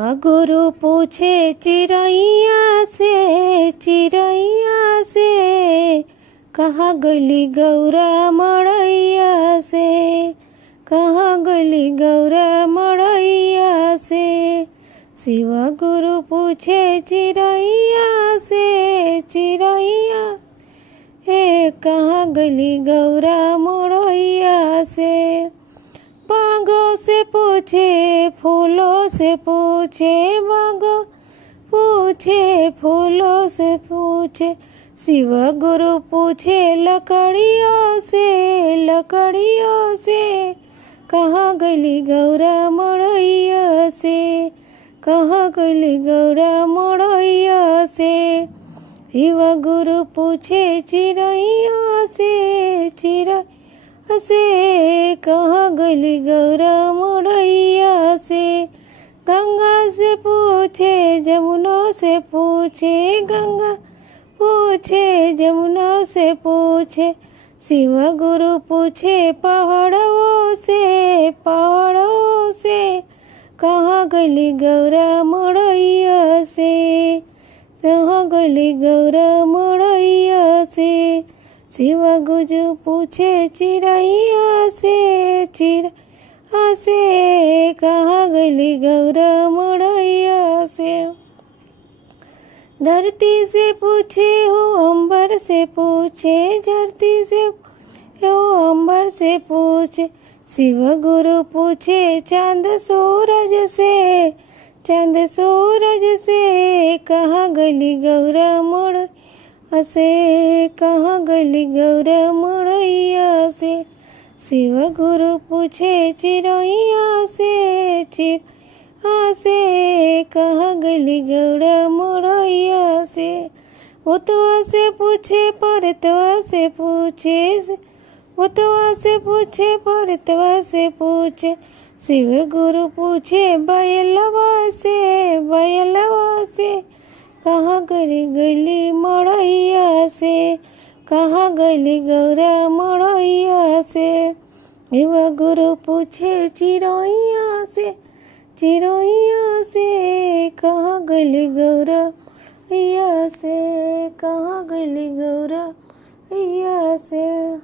शिवा गुरु पूछे चिरैया से कहाँ गली गौरा मड़ैया से, कहाँ गली गौरा मड़ैया से। शिवा गुरु पूछे चिरैया हे कहाँ गली गौरा मड़ैया से। बागों से पूछे फूलों से पूछे, बागों पूछे फूलों से पूछे। शिवा गुरु पूछे लकड़ियों से कहाँ गली गौरा मड़ैया से, कहाँ गली गौरा मड़ैया से। शिवा गुरु पूछे चिरैया से कहाँ गली गौरा मड़ैया से। गंगा से पूछे जमुना से पूछे, गंगा पूछे जमुना से पूछे। शिवा गुरु पूछे पहाड़ों से कहाँ गली गौरा मड़ैया से, कहाँ गली गौरा मड़ैया से। शिवा गुरु पूछे चिरैया से कहाँ गली गौरा मड़ैया से। धरती से पूछे हो अंबर से पूछे, धरती से हो अंबर से पूछे। शिवा गुरु पूछे चांद सूरज से कहाँ गली गौरा मड़ैया से, कहाँ गली गौरा मड़ैया से। शिवा गुरु पूछे चिरैया से कहाँ गली गौरा मड़ैया से। उतवा से पूछे परतवा से पूछे, उतवा से पूछे परतवा से पूछे। शिव गुरु पूछे बैलवा से कहाँ गली मड़ैया से, कहाँ गली गौरा मड़ैया से। शिवा गुरु पूछे चिरैया से कहाँ गली गौरा मड़ैया से, कहाँ गली गौरा मड़ैया से।